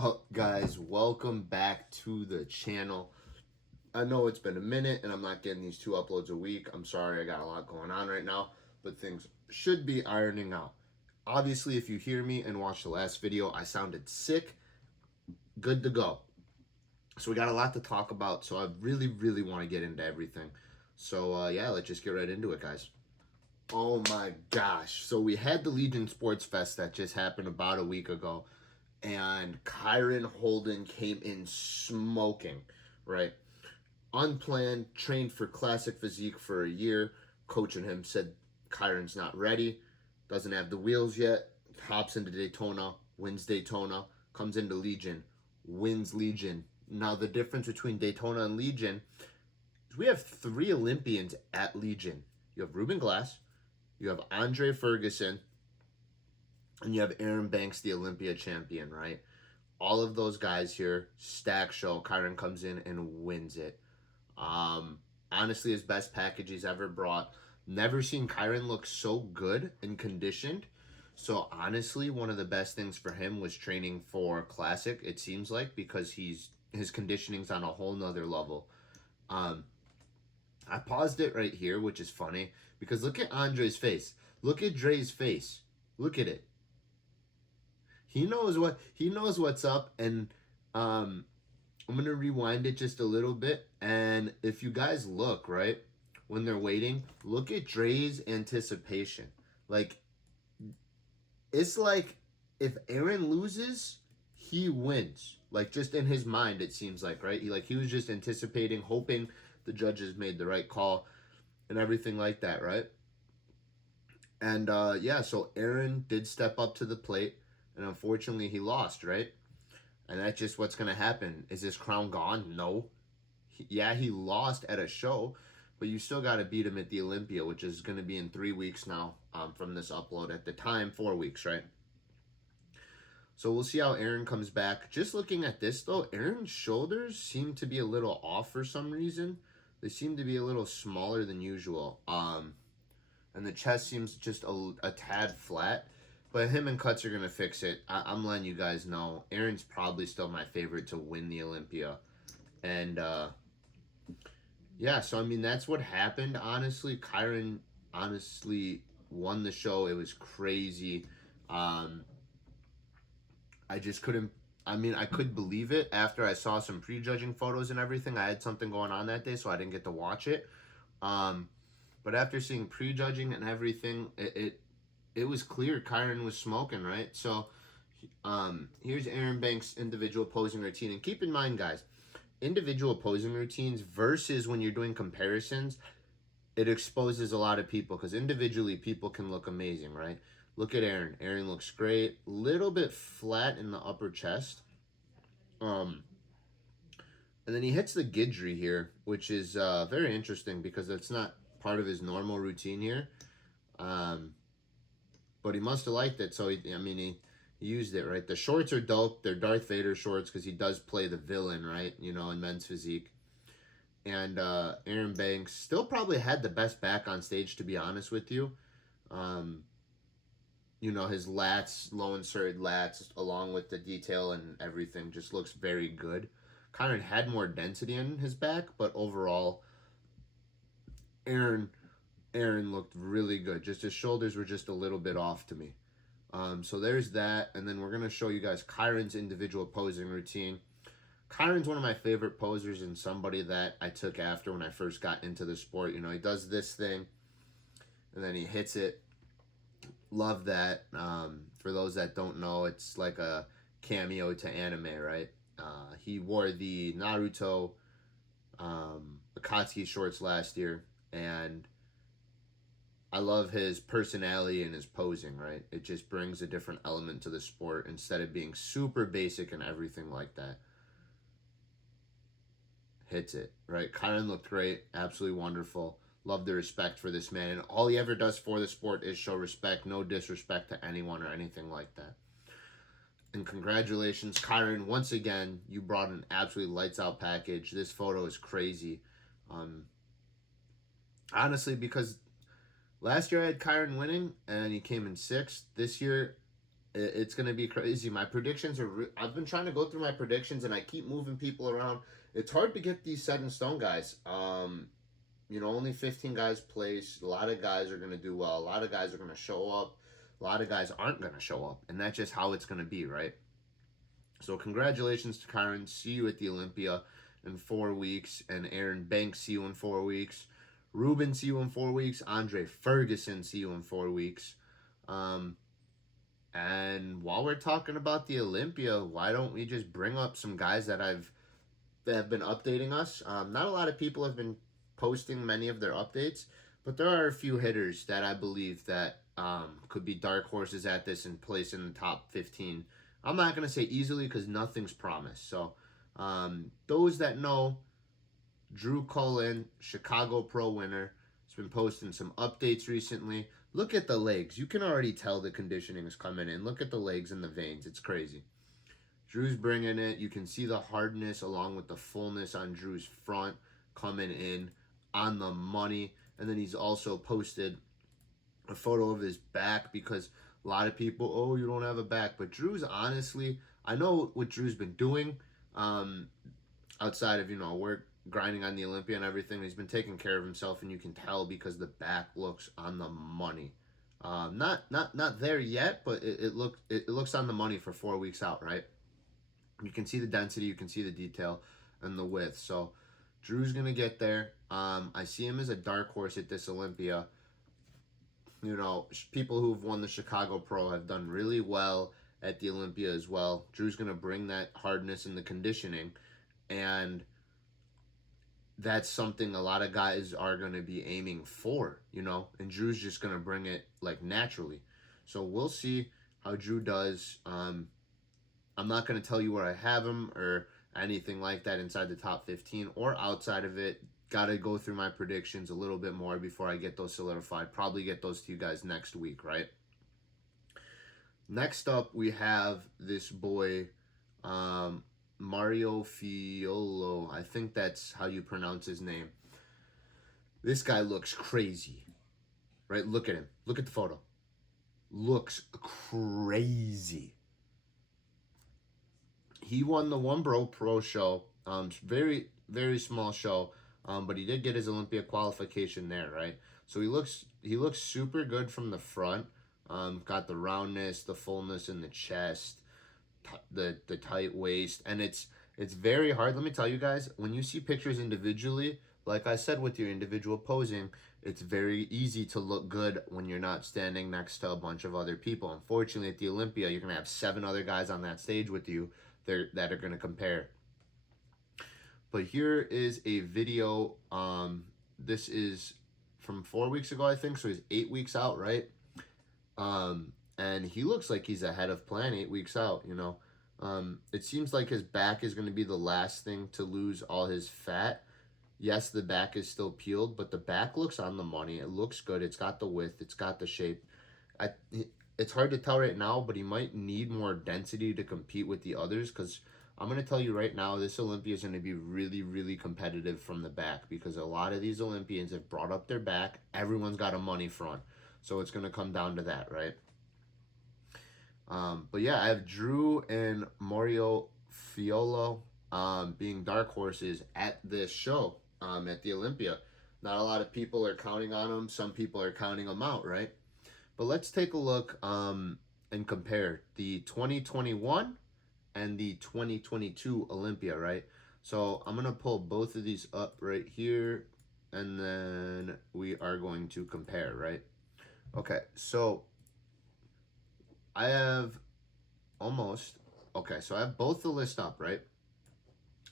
up, guys? Welcome back to the channel. I know it's been a minute and I'm not getting these 2 uploads a week. I'm sorry, I got a lot going on right now, but things should be ironing out. Obviously, if you hear me and watch the last video, I sounded sick. Good to go. So we got a lot to talk about, so I really want to get into everything. So yeah, let's just get right into it, guys. Oh my gosh. So we had the Legion Sports Fest that just happened about a week ago. And Kyron Holden came in smoking, right? Unplanned, trained for classic physique for a year. Coaching him said Kyron's not ready, doesn't have the wheels yet. Hops into Daytona, wins Daytona, comes into Legion, wins Legion. Now the difference between Daytona and Legion is we have 3 Olympians at Legion. You have Ruben Glass, you have Andre Ferguson, and you have Aaron Banks, the Olympia champion, right? All of those guys here, stack show. Kyron comes in and wins it. Honestly, his best package he's ever brought. Never seen Kyron look so good and conditioned. So honestly, one of the best things for him was training for Classic, it seems like, because his conditioning's on a whole nother level. I paused it right here, which is funny, because look at Andre's face. Look at Dre's face. Look at it. He knows what's up, and I'm gonna rewind it just a little bit. And if you guys look, right, when they're waiting, look at Dre's anticipation. Like, it's like if Aaron loses, he wins. Like, just in his mind, it seems like, right? He was just anticipating, hoping the judges made the right call and everything like that, right? And yeah, so Aaron did step up to the plate. And unfortunately, he lost, right? And that's just what's going to happen. Is his crown gone? No. He lost at a show, but you still got to beat him at the Olympia, which is going to be in 3 weeks now from this upload. At the time, 4 weeks, right? So we'll see how Aaron comes back. Just looking at this, though, Aaron's shoulders seem to be a little off for some reason. They seem to be a little smaller than usual. And the chest seems just a tad flat. But him and Cuts are going to fix it. I'm letting you guys know. Aaron's probably still my favorite to win the Olympia. And, yeah, so, I mean, that's what happened, honestly. Kyron, honestly, won the show. It was crazy. I just couldn't, I could believe it after I saw some prejudging photos and everything. I had something going on that day, so I didn't get to watch it. But after seeing prejudging and everything, it was clear Kyron was smoking, right? So here's Aaron Banks' individual posing routine. And keep in mind, guys, individual posing routines versus when you're doing comparisons, it exposes a lot of people because individually people can look amazing, right? Look at Aaron. Aaron looks great. Little bit flat in the upper chest. And then he hits the Guidry here, which is very interesting because it's not part of his normal routine here. But he must have liked it, so he used it, right? The shorts are dope. They're Darth Vader shorts because he does play the villain, right? You know, in men's physique. And Aaron Banks still probably had the best back on stage, to be honest with you. You know, his lats, low inserted lats, along with the detail and everything, just looks very good. Kyron had more density in his back, but overall, Aaron looked really good. Just his shoulders were just a little bit off to me. So there's that. And then we're going to show you guys Kyron's individual posing routine. Kyron's one of my favorite posers and somebody that I took after when I first got into the sport. You know, he does this thing and then he hits it. Love that. For those that don't know, it's like a cameo to anime, right? He wore the Naruto Akatsuki shorts last year, and I love his personality and his posing, right? It just brings a different element to the sport instead of being super basic and everything like that. Hits it, right? Kyron looked great. Absolutely wonderful. Love the respect for this man. And all he ever does for the sport is show respect. No disrespect to anyone or anything like that. And congratulations, Kyron. Once again, you brought an absolutely lights-out package. This photo is crazy. Honestly, because last year I had Kyron winning, and he came in 6th. This year, It's going to be crazy. My predictions are, I've been trying to go through my predictions and I keep moving people around. It's hard to get these set in stone guys. Only 15 guys place. A lot of guys are going to do well. A lot of guys are going to show up. A lot of guys aren't going to show up. And that's just how it's going to be, right? So congratulations to Kyron. See you at the Olympia in 4 weeks. And Aaron Banks, see you in 4 weeks. Ruben, see you in 4 weeks. Andre Ferguson, see you in 4 weeks. And while we're talking about the Olympia, why don't we just bring up some guys that have been updating us? Not a lot of people have been posting many of their updates, but there are a few hitters that I believe that could be dark horses at this and place in the top 15. I'm not going to say easily because nothing's promised. So those that know, Drew Cullen, Chicago Pro winner, has been posting some updates recently. Look at the legs. You can already tell the conditioning is coming in. Look at the legs and the veins. It's crazy. Drew's bringing it. You can see the hardness along with the fullness on Drew's front coming in on the money. And then he's also posted a photo of his back because a lot of people, oh, you don't have a back. But Drew's honestly, I know what Drew's been doing outside of, work, grinding on the Olympia and everything. He's been taking care of himself, and you can tell because the back looks on the money. Not there yet, but it looks on the money for 4 weeks out, right? You can see the density, you can see the detail and the width. So Drew's gonna get there. I see him as a dark horse at this Olympia. People who've won the Chicago Pro have done really well at the Olympia as well. Drew's gonna bring that hardness and the conditioning, and that's something a lot of guys are going to be aiming for, and Drew's just going to bring it like naturally. So we'll see how Drew does. I'm not going to tell you where I have him or anything like that inside the top 15 or outside of it. Got to go through my predictions a little bit more before I get those solidified. Probably get those to you guys next week, right? Next up, we have this boy, Mario Fiolo. I think that's how you pronounce his name. This guy looks crazy, right? Look at him. Look at the photo. Looks crazy. He won the One Bro Pro show. Very, very small show. But he did get his Olympia qualification there, right? So he looks super good from the front. Got the roundness, the fullness in the chest, the tight waist, and it's very hard. Let me tell you guys, when you see pictures individually, like I said with your individual posing, it's very easy to look good when you're not standing next to a bunch of other people. Unfortunately, at the Olympia, you're going to have 7 other guys on that stage with you that are going to compare. But here is a video. This is from 4 weeks ago, I think, so he's 8 weeks out, right? And he looks like he's ahead of plan 8 weeks out, It seems like his back is going to be the last thing to lose all his fat. Yes, the back is still peeled, but the back looks on the money. It looks good. It's got the width. It's got the shape. It's hard to tell right now, but he might need more density to compete with the others because I'm going to tell you right now, this Olympia is going to be really, really competitive from the back because a lot of these Olympians have brought up their back. Everyone's got a money front. So it's going to come down to that, right? But yeah, I have Drew and Mario Fiolo being dark horses at this show at the Olympia. Not a lot of people are counting on them. Some people are counting them out, right? But let's take a look and compare the 2021 and the 2022 Olympia, right? So I'm going to pull both of these up right here, and then we are going to compare, right? Okay, so I have so I have both the list up, right?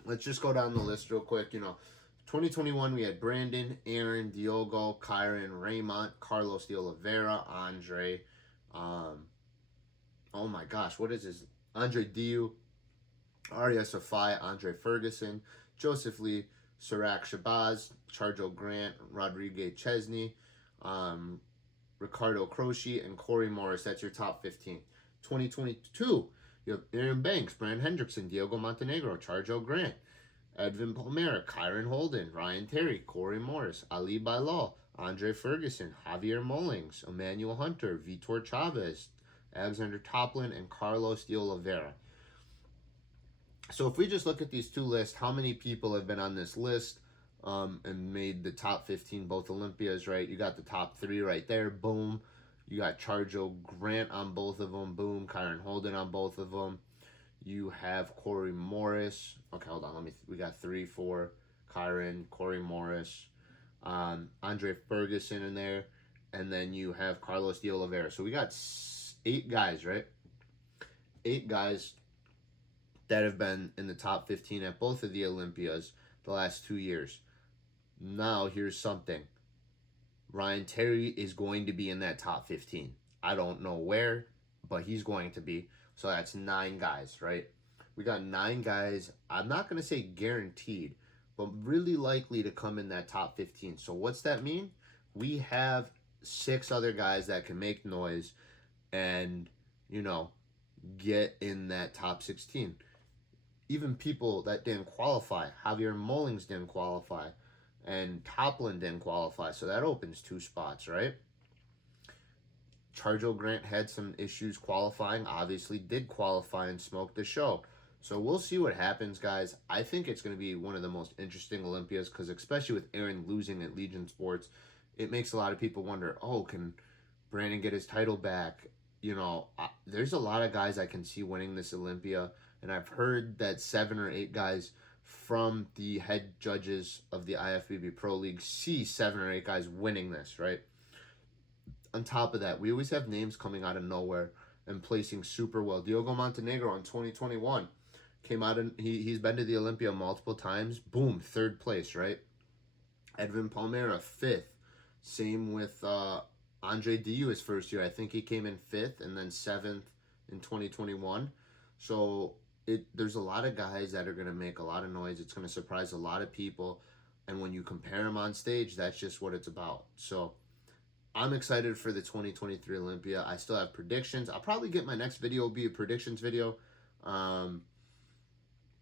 Let's just go down the list real quick. 2021, we had Brandon, Aaron, Diogo, Kyron, Raymond, Carlos de Oliveira, Andre, oh my gosh, what is this? Andre Diu, Arya Safai, Andre Ferguson, Joseph Lee, Sirac Shabazz, Charjo Grant, Rodriguez Chesney, Ricardo Croce, and Corey Morris. That's your top 15. 2022, you have Aaron Banks, Brand Hendrickson, Diego Montenegro, Charjo Grant, Edvin Palmera, Kyron Holden, Ryan Terry, Corey Morris, Ali Bilal, Andre Ferguson, Javier Mullings, Emmanuel Hunter, Vitor Chavez, Alexander Toplin, and Carlos de Oliveira. So if we just look at these two lists, how many people have been on this list and made the top 15, both Olympias, right? You got the top 3 right there, boom. You got Charjo Grant on both of them, boom. Kyron Holden on both of them. You have Corey Morris. Okay, hold on. We got 3, 4. Kyron, Corey Morris, Andre Ferguson in there, and then you have Carlos de Oliveira. So we got 8 guys, right? 8 guys that have been in the top 15 at both of the Olympias the last 2 years. Now, here's something. Ryan Terry is going to be in that top 15. I don't know where, but he's going to be. So that's 9 guys, right? We got 9 guys. I'm not going to say guaranteed, but really likely to come in that top 15. So what's that mean? We have 6 other guys that can make noise and, you know, get in that top 16. Even people that didn't qualify. Javier Mullings didn't qualify. And Toplin didn't qualify. So that opens 2 spots, right? Charjo Grant had some issues qualifying. Obviously did qualify and smoked the show. So we'll see what happens, guys. I think it's going to be one of the most interesting Olympias because especially with Aaron losing at Legion Sports, it makes a lot of people wonder, oh, can Brandon get his title back? You know, there's a lot of guys I can see winning this Olympia. And I've heard that 7 or 8 guys from the head judges of the IFBB Pro League see 7 or 8 guys winning this, right? On top of that, we always have names coming out of nowhere and placing super well. Diogo Montenegro in 2021 came out and he's been to the Olympia multiple times. Boom, 3rd place, right? Edwin Palmeira, 5th. Same with Andre Diu his first year. I think he came in 5th and then 7th in 2021. So there's a lot of guys that are going to make a lot of noise. It's going to surprise a lot of people. And when you compare them on stage, that's just what it's about. So I'm excited for the 2023 Olympia. I still have predictions. I'll probably get my next video will be a predictions video.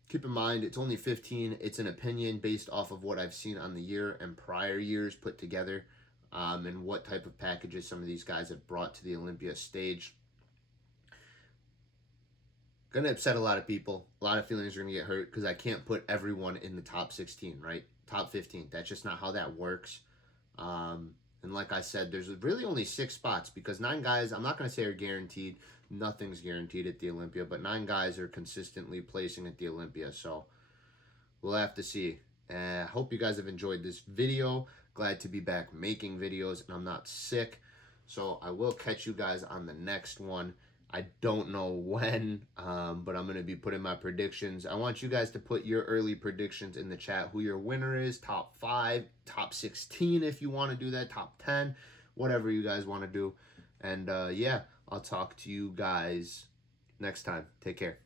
Keep in mind, it's only 15. It's an opinion based off of what I've seen on the year and prior years put together, and what type of packages some of these guys have brought to the Olympia stage. Gonna upset a lot of people. A lot of feelings are gonna get hurt because I can't put everyone in the top 16, right? Top 15. That's just not how that works. And like I said, there's really only 6 spots because 9 guys, I'm not gonna say are guaranteed. Nothing's guaranteed at the Olympia, but 9 guys are consistently placing at the Olympia. So we'll have to see. Hope you guys have enjoyed this video. Glad to be back making videos and I'm not sick. So I will catch you guys on the next one. I don't know when, but I'm going to be putting my predictions. I want you guys to put your early predictions in the chat, who your winner is, top 5, top 16 if you want to do that, top 10, whatever you guys want to do. And yeah, I'll talk to you guys next time. Take care.